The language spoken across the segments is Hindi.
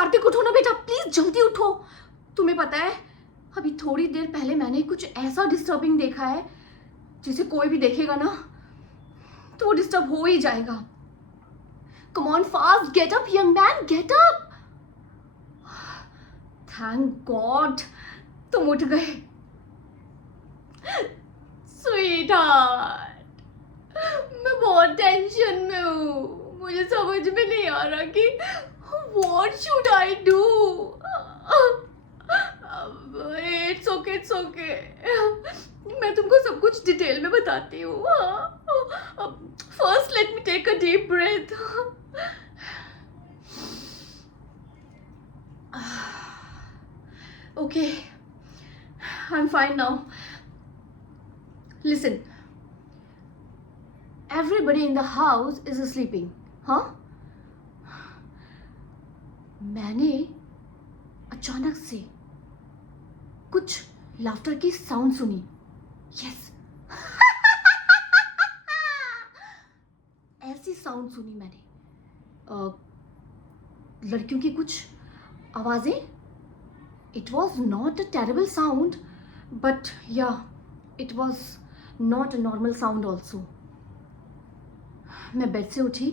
कार्तिक उठो ना बेटा, प्लीज जल्दी उठो। तुम्हें पता है अभी थोड़ी देर पहले मैंने कुछ ऐसा डिस्टर्बिंग देखा है जिसे कोई भी देखेगा ना तो वो डिस्टर्ब हो ही जाएगा। Come on fast, get up young man, get up. Thank God तुम उठ गए। स्वीट हार्ट, मैं बहुत टेंशन में हूँ। मुझे समझ में नहीं आ रहा कि what should I do. It's okay, it's okay, मैं तुमको सब कुछ डिटेल में बताती हूँ। First let me take a deep breath. Okay, I am fine now. Listen, everybody in the house is sleeping, हाँ? मैंने अचानक से कुछ लाफ्टर की साउंड सुनी। यस ऐसी साउंड सुनी मैंने, लड़कियों की कुछ आवाजें। It was not a terrible sound but yeah it was not a normal sound also. मैं बेड से उठी,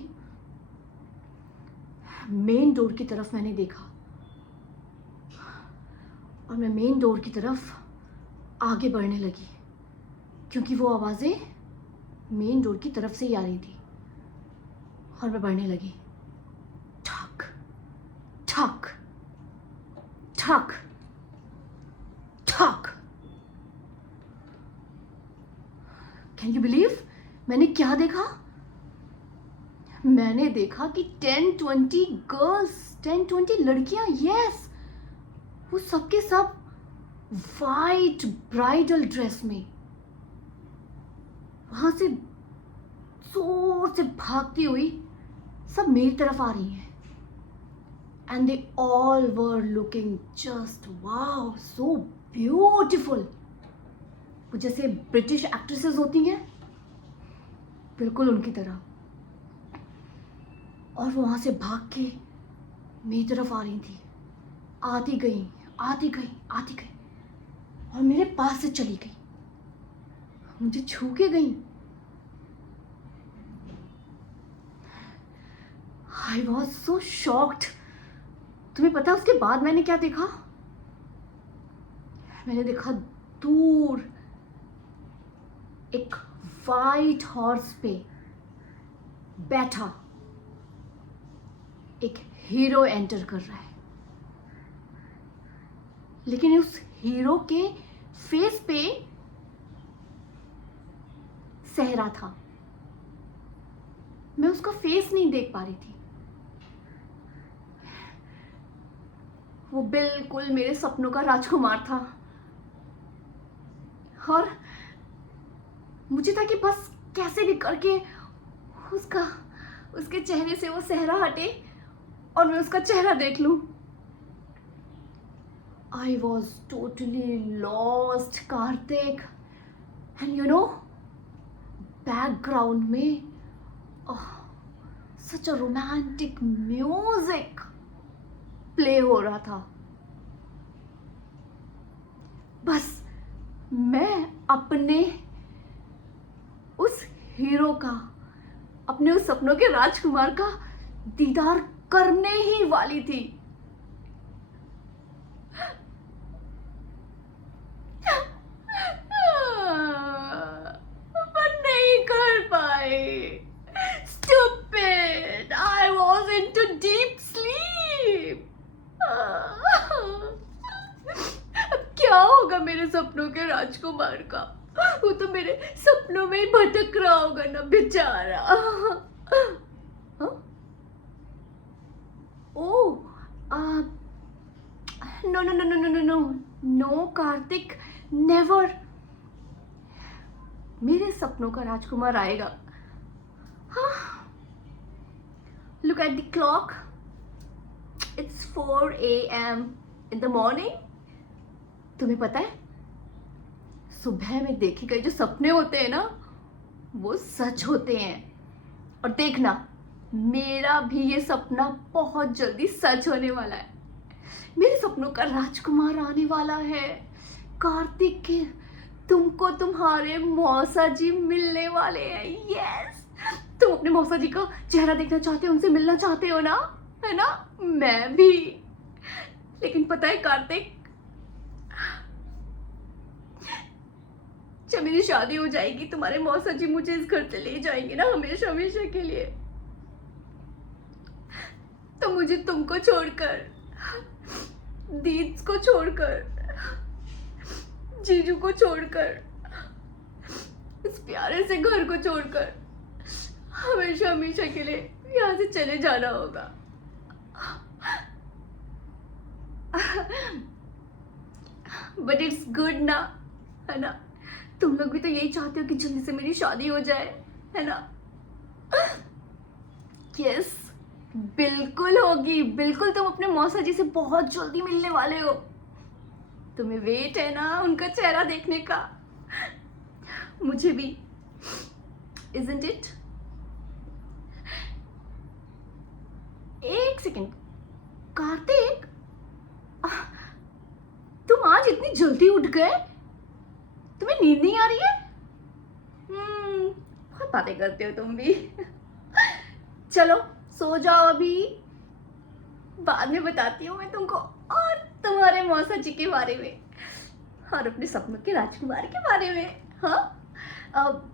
मेन डोर की तरफ मैंने देखा और मैं मेन डोर की तरफ आगे बढ़ने लगी क्योंकि वो आवाज़ें मेन डोर की तरफ से ही आ रही थी। और मैं बढ़ने लगी, ठक ठक ठक ठक। कैन यू बिलीव मैंने क्या देखा? मैंने देखा कि 10-20 गर्ल्स, 10-20 लड़कियां, यस, वो सबके सब वाइट ब्राइडल ड्रेस में वहां से जोर से भागती हुई सब मेरी तरफ आ रही हैं। And they all were looking just wow, so beautiful. वो जैसे ब्रिटिश एक्ट्रेसेस होती हैं, बिल्कुल उनकी तरह। और वो वहां से भाग के मेरी तरफ आ रही थी, आती गई आती गई आती गई और मेरे पास से चली गई, मुझे छू के गई। I was so shocked. तुम्हें पता है उसके बाद मैंने क्या देखा? मैंने देखा दूर एक वाइट हॉर्स पे बैठा एक हीरो एंटर कर रहा है, लेकिन उस हीरो के फेस पे सेहरा था। मैं उसका फेस नहीं देख पा रही थी। वो बिल्कुल मेरे सपनों का राजकुमार था और मुझे था कि बस कैसे भी करके उसके चेहरे से वो सेहरा हटे और मैं उसका चेहरा देख लूं। I was totally lost, Kartik. And you know, background में such a romantic music play हो रहा था। बस मैं अपने उस हीरो का, अपने उस सपनों के राजकुमार का दीदार करने ही वाली थी। पर नहीं कर पाई। Stupid! I was into deep sleep. अब क्या होगा मेरे सपनों के राजकुमार का? वो तो मेरे सपनों में ही भटक रहा होगा ना बेचारा। Oh, no no no no no no no no Kartik, never. मेरे सपनों का राजकुमार आएगा। Look at the clock, it's 4 AM in the morning। तुम्हें पता है सुबह में देखे गए जो सपने होते हैं ना वो सच होते हैं। और देखना मेरा भी ये सपना बहुत जल्दी सच होने वाला है। मेरे सपनों का राजकुमार आने वाला है। कार्तिक के तुमको तुम्हारे मौसा जी मिलने वाले हैं। यस, तुम अपने मौसा जी का चेहरा देखना चाहते हो, उनसे मिलना चाहते हो ना, है ना? मैं भी। लेकिन पता है कार्तिक, जब मेरी शादी हो जाएगी तुम्हारे मौसा जी मुझे इस घर से ले जाएंगे ना हमेशा हमेशा के लिए, तो मुझे तुमको छोड़कर, दीद को छोड़कर, जीजू को छोड़कर, इस प्यारे से घर को छोड़कर हमेशा हमेशा के लिए यहाँ से चले जाना होगा। बट इट्स गुड ना, है ना? तुम लोग भी तो यही चाहते हो कि जल्दी से मेरी शादी हो जाए, है ना? यस, बिल्कुल होगी, बिल्कुल। तुम अपने मौसा जी से बहुत जल्दी मिलने वाले हो। तुम्हें वेट है ना उनका चेहरा देखने का? मुझे भी, isn't it? एक सेकेंड कार्तिक, तुम आज इतनी जल्दी उठ गए? तुम्हें नींद नहीं आ रही है? बहुत बातें करते हो तुम भी। चलो सो जाओ अभी, बाद में बताती हूँ मैं तुमको और तुम्हारे मौसा जी के बारे में और अपने सपनों के राजकुमार के बारे में। हाँ, अब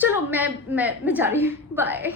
चलो मैं जा रही हूँ, बाय।